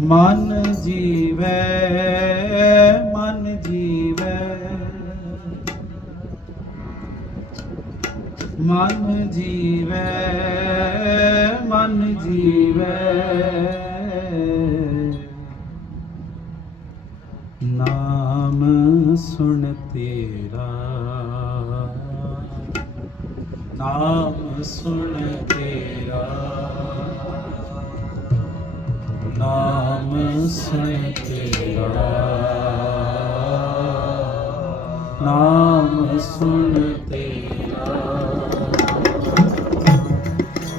ਮਨ ਜੀਵੈ ਮਨ ਜੀਵੈ। ਮਨ ਜੀਵੈ ਮਨ ਜੀਵੈ। ਨਾਮ ਸੁਣ ਤੇਰਾ ਨਾਮ ਸੁਣ ਤੇਰਾ। ਤੇਰਾ ਨਾਮ ਸੁਣ ਤੇਰਾ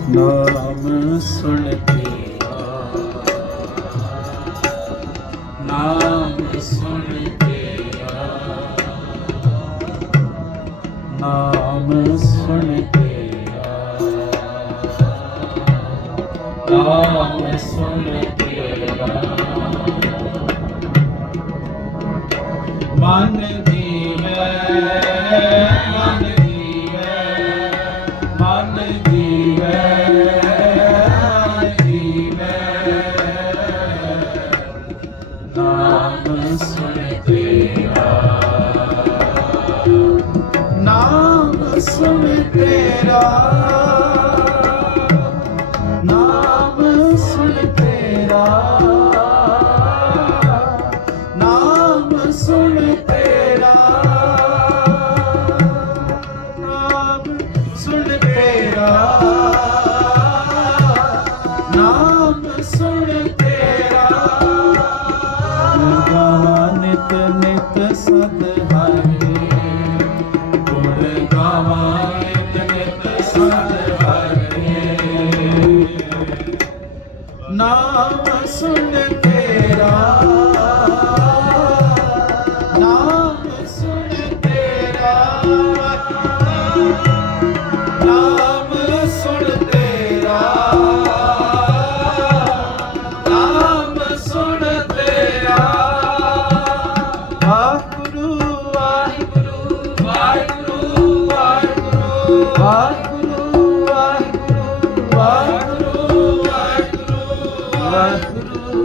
ਨਾਮ ਸੁਣ ਤੇਰਾ ਨਾਮ ਸੁਣ ਤੇਰਾ ਨਾਮ ਸੁਣ ਤੇਰਾ ਨਾਮ ਸੁਣ ਨਾਮ ਤੇਰਾ। ਨਾਮ ਸੁਣ ਤੇਰਾ। ਨਾਮ ਸੁਣ ਤੇਰਾ। ਨਾਮ ਸੁਣ ਤੇਰਾ। ਨਾਮ ਸੁਣ ਤੇਰਾ। ਨਿਤ ਨਿਤ ਸਦ ਨਾਮ ਸੁਣ ਤੇਰਾ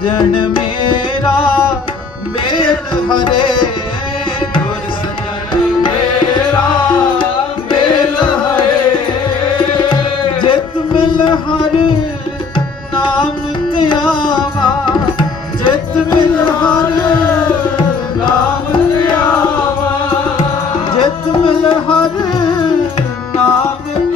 ਸੱਜਣ ਮੇਰਾ ਮੇਲ ਹਰੇ ਮੇਰਾ ਮੇਲ ਹਰੇ। ਜਿਤ ਮਿਲ ਹਰ ਨਾਮ ਧਿਆਵਾ ਜਿਤ ਮਿਲ ਹਰ ਨਾਮ ਧਿਆਵਾ ਜਿਤ ਮਿਲ ਹਰ ਨਾਮ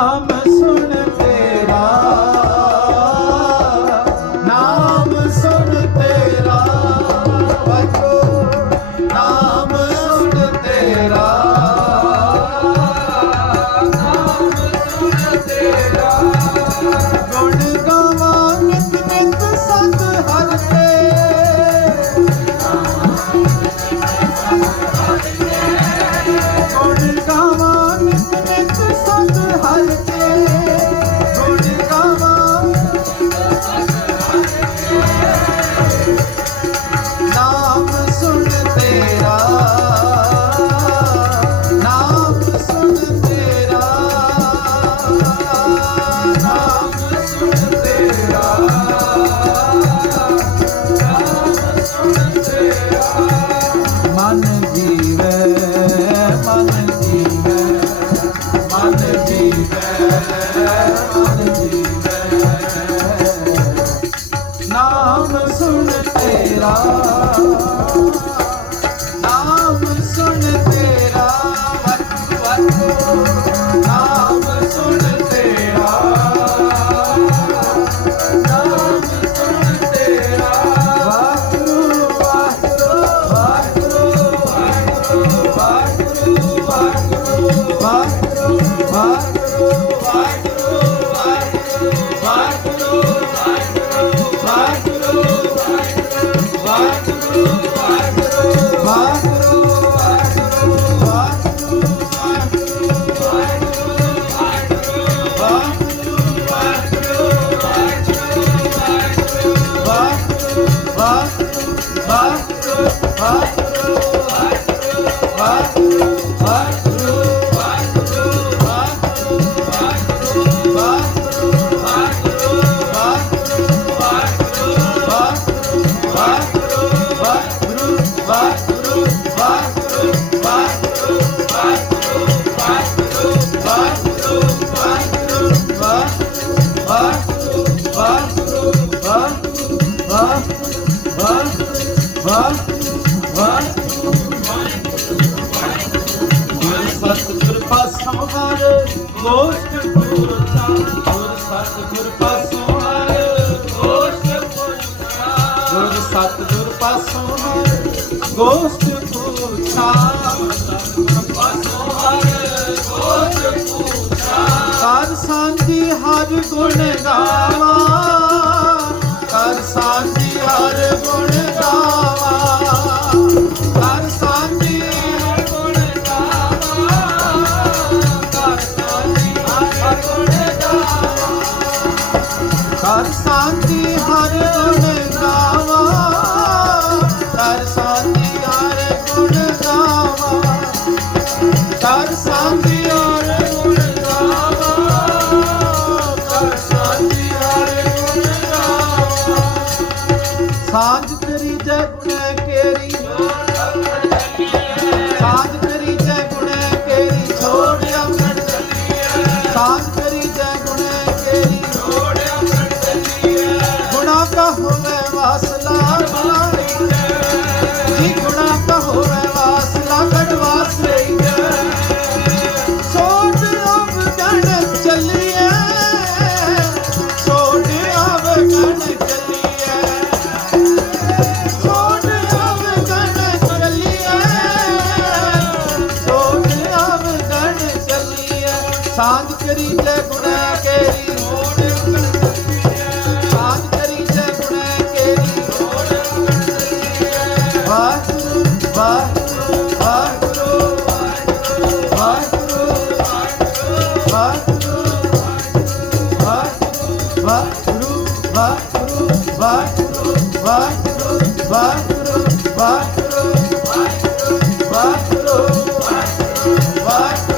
রাম 加 ਗੋਸ਼ਟ ਪੁਰਤਾ ਗੁਰ ਸਤਿਗੁਰ ਪਾਸੋਂ ਆਇਓ ਗੋਸ਼ਟ ਪੁਰਤਾ ਗੁਰ ਸਤਿਗੁਰ ਪਾਸੋਂ ਆਇਓ ਗੋਸ਼ਟ ਪੁਰਤਾ ਪਾਸੋਂ ਆਇਓ ਗੋਸ਼ਟ ਪੁਰਤਾ ਸਾਧ ਸੰਤੀ ਹਰ ਗੁਣ ਗਾਏ ਤਰਸਾਂਦੀ ਹਰ ਗੁਣ ਗਾਵਾ ਤਰਸਾਂਦੀ ਹਰ ਗੁਣ ਗਾਵਾ। ਤਰਸਾਂਦੀ ਹਰ ਗੁਣ ਗਾਵਾ ਤਰਸਾਂਦੀ ਹਰ ਗੁਣ ਗਾਵਾ। ਸਾਜ ਤੇਰੀ ਜਗ はい。